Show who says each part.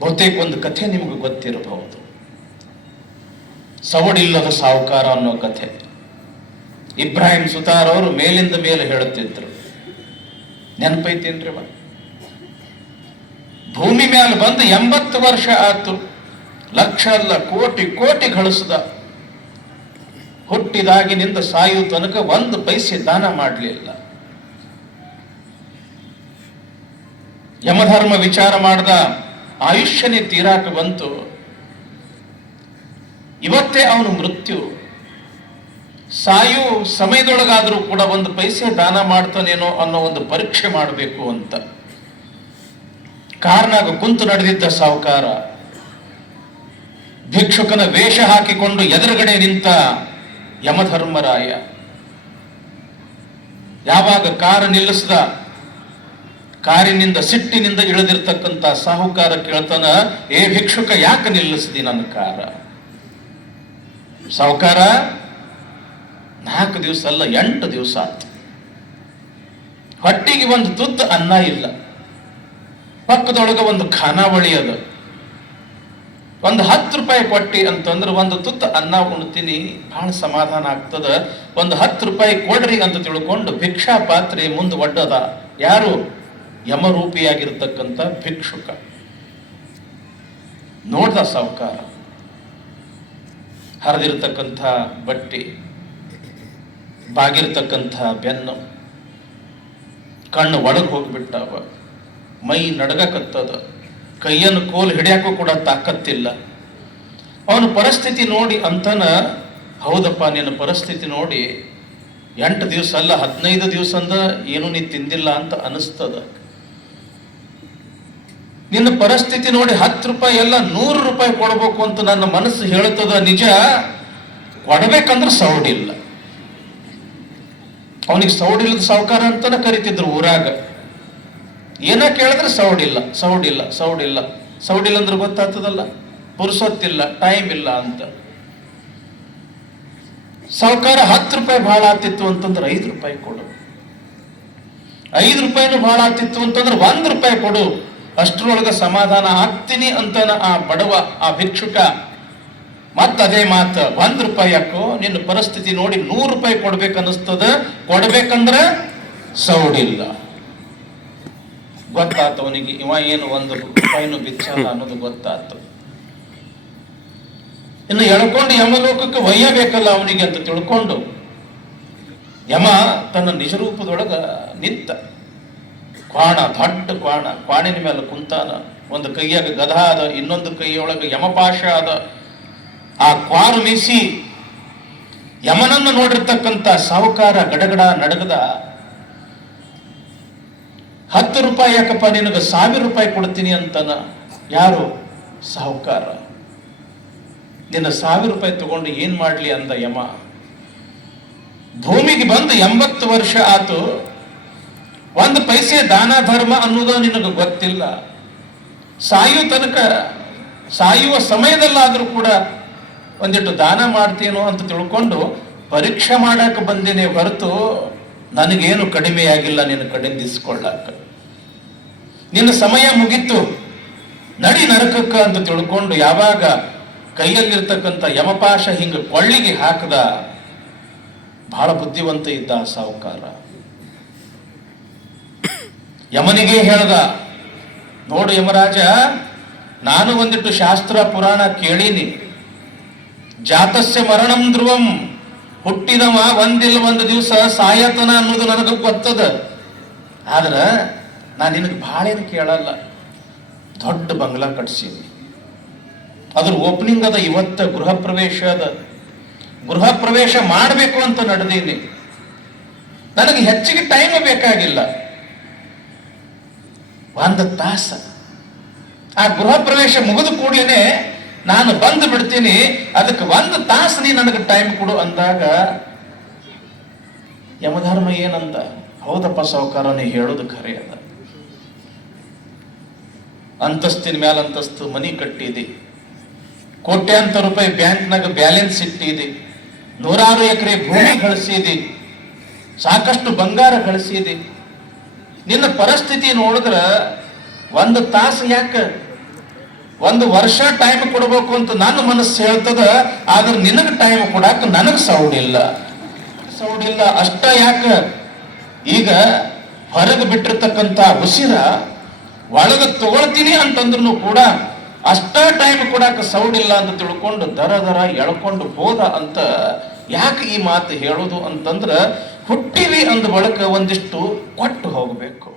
Speaker 1: ಬಹುತೇಕ ಒಂದು ಕಥೆ ನಿಮಗೆ ಗೊತ್ತಿರಬಹುದು. ಸವಡಿಲ್ಲದ ಸಾಹುಕಾರ ಅನ್ನೋ ಕಥೆ. ಇಬ್ರಾಹಿಂ ಸುತಾರ್ ಅವರು ಮೇಲಿಂದ ಮೇಲೆ ಹೇಳುತ್ತಿದ್ರು. ನೆನಪೈತೇನ್ರಿ ಅವ? ಭೂಮಿ ಮೇಲೆ ಬಂದು ಎಂಬತ್ತು ವರ್ಷ ಆತು ಲಕ್ಷ ಅಲ್ಲ, ಕೋಟಿ ಕೋಟಿ ಗಳಿಸ್ದ. ಹುಟ್ಟಿದಾಗಿನಿಂದ ಸಾಯು ತನಕ ಒಂದು ಪೈಸೆ ದಾನ ಮಾಡಲಿಲ್ಲ. ಯಮಧರ್ಮ ವಿಚಾರ ಮಾಡ್ದ ಆಯುಷ್ಯನೇ ತೀರಾಕ ಬಂತು. ಇವತ್ತೇ ಅವನು ಮೃತ್ಯು. ಸಾಯು ಸಮಯದೊಳಗಾದರೂ ಕೂಡ ಒಂದು ಪೈಸೆ ದಾನ ಮಾಡ್ತಾನೇನೋ ಅನ್ನೋ ಒಂದು ಪರೀಕ್ಷೆ ಮಾಡಬೇಕು ಅಂತ. ಕಾರ್ನಾಗ ಕುಂತು ನಡೆದಿದ್ದ ಸಾಹುಕಾರ ಭಿಕ್ಷುಕನ ವೇಷ ಹಾಕಿಕೊಂಡು ಎದುರುಗಡೆ ನಿಂತ ಯಮಧರ್ಮರಾಯ. ಯಾವಾಗ ಕಾರ ನಿಲ್ಲಿಸಿದ ಕಾರಿನಿಂದ, ಸಿಟ್ಟಿನಿಂದ ಇಳಿದಿರ್ತಕ್ಕಂಥ ಸಾಹುಕಾರ ಕೇಳ್ತಾನ, ಏ ಭಿಕ್ಷುಕ, ಯಾಕೆ ನಿಲ್ಲಿಸಿದಿ ನನ್ನ ಕಾರ? ಸಾಹುಕಾರ, ನಾಲ್ಕು ದಿವಸ ಅಲ್ಲ, ಎಂಟು ದಿವಸ ಆಯ್ತು. ಹೊಟ್ಟಿಗೆ ಒಂದು ತುತ್ತು ಅನ್ನ ಇಲ್ಲ. ಪಕ್ಕದೊಳಗೆ ಒಂದು ಖಾನಾವಳಿ ಅದು. ಒಂದು ಹತ್ತು ರೂಪಾಯಿ ಕೊಟ್ಟಿ ಅಂತಂದ್ರೆ ಒಂದು ತುತ್ತು ಅನ್ನ ಉಣ್ತೀನಿ ಬಹಳ ಸಮಾಧಾನ ಆಗ್ತದ. ಒಂದು ಹತ್ತು ರೂಪಾಯಿ ಕೊಡ್ರಿ ಅಂತ ತಿಳ್ಕೊಂಡು ಭಿಕ್ಷಾ ಪಾತ್ರೆ ಮುಂದೆ ಒಡ್ಡದ. ಯಾರು? ಯಮರೂಪಿಯಾಗಿರ್ತಕ್ಕಂಥ ಭಿಕ್ಷುಕ. ನೋಡ್ದ ಸಾವುಕಾರ. ಹರಿದಿರ್ತಕ್ಕಂಥ ಬಟ್ಟೆ. ಬಾಗಿರ್ತಕ್ಕಂಥ ಬೆನ್ನು. ಕಣ್ಣು ಒಳಗೆ ಹೋಗಿಬಿಟ್ಟವ ಮೈ ನಡಗಕತ್ತದ. ಕೈಯನ್ನು ಕೋಲು ಹಿಡಿಯಾಕೂ ಕೂಡ ತಾಕತ್ತಿಲ್ಲ. ಅವನ ಪರಿಸ್ಥಿತಿ ನೋಡಿ ಅಂತನ, ಹೌದಪ್ಪ ನಿನ್ನ ಪರಿಸ್ಥಿತಿ ನೋಡಿ, ಎಂಟು ದಿವಸ ಅಲ್ಲ, ಹದಿನೈದು ದಿವಸ ಅಂದ ಏನು ನೀ ತಿಂದಿಲ್ಲ ಅಂತ ಅನಿಸ್ತದ. ನಿನ್ನ ಪರಿಸ್ಥಿತಿ ನೋಡಿ ಹತ್ತು ರೂಪಾಯಿ ಎಲ್ಲ ನೂರು ರೂಪಾಯಿ ಕೊಡಬೇಕು ಅಂತ ನನ್ನ ಮನಸ್ಸು ಹೇಳ್ತದ ನಿಜ? ಕೊಡಬೇಕಂದ್ರೆ ಸೌಡಿಲ್ಲ ಅವನಿಗೆ ಸೌಡಿಲ್ಲದ ಸಾವುಕಾರ ಅಂತಾನೆ ಕರಿತಿದ್ರು ಊರಾಗ. ಏನ ಕೇಳಿದ್ರೆ ಸೌಡಿಲ್ಲ ಸೌಡಿಲ್ಲ ಸೌಡಿಲ್ಲ ಸೌಡಿಲ್ಲ ಅಂದ್ರೆ ಗೊತ್ತಾಗ್ತದಲ್ಲ? ಪುರುಸೊತ್ತಿಲ್ಲ ಟೈಮ್ ಇಲ್ಲ ಅಂತ. ಸಾವುಕಾರ ಹತ್ತು ರೂಪಾಯಿ ಬಹಳ ಆಗ್ತಿತ್ತು ಅಂತಂದ್ರೆ ಐದು ರೂಪಾಯಿ ಕೊಡು. ಐದು ರೂಪಾಯಿನೂ ಬಹಳ ಆಗ್ತಿತ್ತು ಅಂತಂದ್ರೆ ಒಂದು ರೂಪಾಯಿ ಕೊಡು. ಅಷ್ಟರೊಳಗ ಸಮಾಧಾನ ಆಗ್ತೀನಿ ಅಂತ ಆ ಬಡವ, ಆ ಭಿಕ್ಷುಕ. ಮತ್ತ ಅದೇ ಮಾತು, ಒಂದ್ ರೂಪಾಯಿ ಯಾಕೋ ನಿನ್ನ ಪರಿಸ್ಥಿತಿ ನೋಡಿ ನೂರು ರೂಪಾಯಿ ಕೊಡ್ಬೇಕನ್ನಿಸ್ತದ ಕೊಡ್ಬೇಕಂದ್ರ ಸೌಡಿಲ್ಲ. ಗೊತ್ತಾತ ಅವನಿಗೆ, ಇವ ಏನು ಒಂದು ರೂಪಾಯಿನೂ ಬಿಚ್ಚಲ್ಲ ಅನ್ನೋದು ಗೊತ್ತಾತ. ಇನ್ನು ಎಳ್ಕೊಂಡು ಯಮಲೋಕಕ್ಕೆ ಒಯ್ಯಬೇಕಲ್ಲ ಅವನಿಗೆ ಅಂತ ತಿಳ್ಕೊಂಡು, ಯಮ ತನ್ನ ನಿಜರೂಪದೊಳಗ ನಿಂತ. ಕ್ವಾಣ ದೊಡ್ಡ ಕ್ವಾಣ, ಕ್ವಾಣಿನ ಮೇಲೆ ಕುಂತಾನ. ಒಂದು ಕೈಯಾಗ ಗದ ಅದ, ಇನ್ನೊಂದು ಕೈಯೊಳಗೆ ಯಮಪಾಶ ಅದ. ಆ ಕ್ವಾರು ಮೀಸಿ ಯಮನನ್ನು ನೋಡಿರ್ತಕ್ಕಂಥ ಸಾಹುಕಾರ ಗಡಗಡ ನಡಗದ, ಹತ್ತು ರೂಪಾಯಿ ಯಾಕಪ್ಪ ನಿನಗೆ ಸಾವಿರ ರೂಪಾಯಿ ಕೊಡ್ತೀನಿ ಅಂತನ. ಯಾರು? ಸಾಹುಕಾರ. ನಿನ್ನ ಸಾವಿರ ರೂಪಾಯಿ ತಗೊಂಡು ಏನ್ ಮಾಡ್ಲಿ ಅಂದ ಯಮ. ಭೂಮಿಗೆ ಬಂದು ಎಂಬತ್ತು ವರ್ಷ ಆತು. ಒಂದು ಪೈಸೆ ದಾನ ಧರ್ಮ ಅನ್ನೋದು ನಿನಗೆ ಗೊತ್ತಿಲ್ಲ. ಸಾಯುವ ತನಕ, ಸಾಯುವ ಸಮಯದಲ್ಲಾದರೂ ಕೂಡ ಒಂದಿಟ್ಟು ದಾನ ಮಾಡ್ತೀನೋ ಅಂತ ತಿಳ್ಕೊಂಡು ಪರೀಕ್ಷೆ ಮಾಡಕ್ಕೆ ಬಂದೇನೆ ಹೊರತು ನನಗೇನು ಕಡಿಮೆಯಾಗಿಲ್ಲ ನಿನ್ನ ಕಡಿಂದಿಸ್ಕೊಳ್ಳಾಕ. ನಿನ್ನ ಸಮಯ ಮುಗಿತು. ನಡಿ ನರಕಕ್ಕ ಅಂತ ತಿಳ್ಕೊಂಡು ಯಾವಾಗ ಕೈಯಲ್ಲಿರ್ತಕ್ಕಂಥ ಯಮಪಾಶ ಹಿಂಗೆ ಕೊಳ್ಳಿಗೆ ಹಾಕದ ಬಹಳ ಬುದ್ಧಿವಂತ ಇದ್ದ ಸಾಹುಕಾರ ಯಮನಿಗೆ ಹೇಳ್ದ, ನೋಡು ಯಮರಾಜ, ನಾನು ಒಂದಿಟ್ಟು ಶಾಸ್ತ್ರ ಪುರಾಣ ಕೇಳೀನಿ. ಜಾತಸ್ಯ ಮರಣಂ ಧ್ರುವಂ ಹುಟ್ಟಿದವ ಒಂದಿಲ್ಲ ಒಂದು ದಿವಸ, ಸಾಯತನ ಅನ್ನೋದು ನನಗೆ ಗೊತ್ತದ. ಆದ್ರೆ ನಾನು ನಿನಗೆ ಭಾಳ ಏನು ಕೇಳಲ್ಲ. ದೊಡ್ಡ ಬಂಗ್ಲಾ ಕಟ್ಸೀನಿ. ಅದ್ರ ಓಪನಿಂಗ್ ಅದ, ಇವತ್ತ ಗೃಹ ಪ್ರವೇಶ ಅದ. ಗೃಹ ಪ್ರವೇಶ ಮಾಡಬೇಕು ಅಂತ ನಡೆದೀನಿ. ನನಗೆ ಹೆಚ್ಚಿಗೆ ಟೈಮ್ ಬೇಕಾಗಿಲ್ಲ. ಒಂದು ತಾಸ. ಆ ಗೃಹ ಪ್ರವೇಶ ಮುಗಿದ ಕೂಡಲೇ ನಾನು ಬಂದು ಬಿಡ್ತೀನಿ, ಅದಕ್ಕೆ ಒಂದು ತಾಸು ನೀ ನನಗೆ ಟೈಮ್ ಕೊಡು ಅಂದಾಗ, ಯಮಧರ್ಮ ಏನಂದ? ಹೌದಪ್ಪ ಸಾವುಕಾರ, ನೀ ಹೇಳೋದು ಖರೆ ಅದ. ಅಂತಸ್ತಿನ ಮೇಲೆ ಅಂತಸ್ತು ಮನಿ ಕಟ್ಟಿದೆ. ಕೋಟ್ಯಾಂತರ ರೂಪಾಯಿ ಬ್ಯಾಂಕ್ನಾಗ ಬ್ಯಾಲೆನ್ಸ್ ಇಟ್ಟಿದೆ. ನೂರಾರು ಎಕರೆ ಭೂಮಿ ಗಳಿಸಿದೆ. ಸಾಕಷ್ಟು ಬಂಗಾರ ಗಳಿಸಿದೆ. ನಿನ್ನ ಪರಿಸ್ಥಿತಿ ನೋಡಿದ್ರೆ ಒಂದು ತಾಸು ಯಾಕೆ? ಒಂದು ವರ್ಷ ಟೈಮ್ ಕೊಡಬೇಕು ಅಂತ ನನ್ನ ಮನಸ್ಸು ಹೇಳ್ತದ, ಆದ್ರೆ ನಿನಗೆ ಟೈಮ್ ಕೊಡಕ್ಕೆ ನನಗೆ ಸೌಡಿಲ್ಲ ಸೌಡಿಲ್ಲ ಅಷ್ಟ ಯಾಕ? ಈಗ ಹೊರಗೆ ಬಿಟ್ಟಿರ್ತಕ್ಕಂಥ ಉಸಿರ ಒಳಗೆ ತಗೊಳ್ತೀನಿ ಅಂತಂದ್ರು ಕೂಡ ಅಷ್ಟ ಟೈಮ್ ಕೊಡಕ್ಕೆ ಸೌಡಿಲ್ಲ ಅಂತ ತಿಳ್ಕೊಂಡು ದರ ದರ ಎಳ್ಕೊಂಡು ಹೋದ ಅಂತ ಯಾಕೆ ಈ ಮಾತು ಹೇಳೋದು ಅಂತಂದ್ರೆ ಹುಟ್ಟಿವಿ ಅಂದ ಬಳಕ ಒಂದಿಷ್ಟು ಕೊಟ್ಟು ಹೋಗಬೇಕು.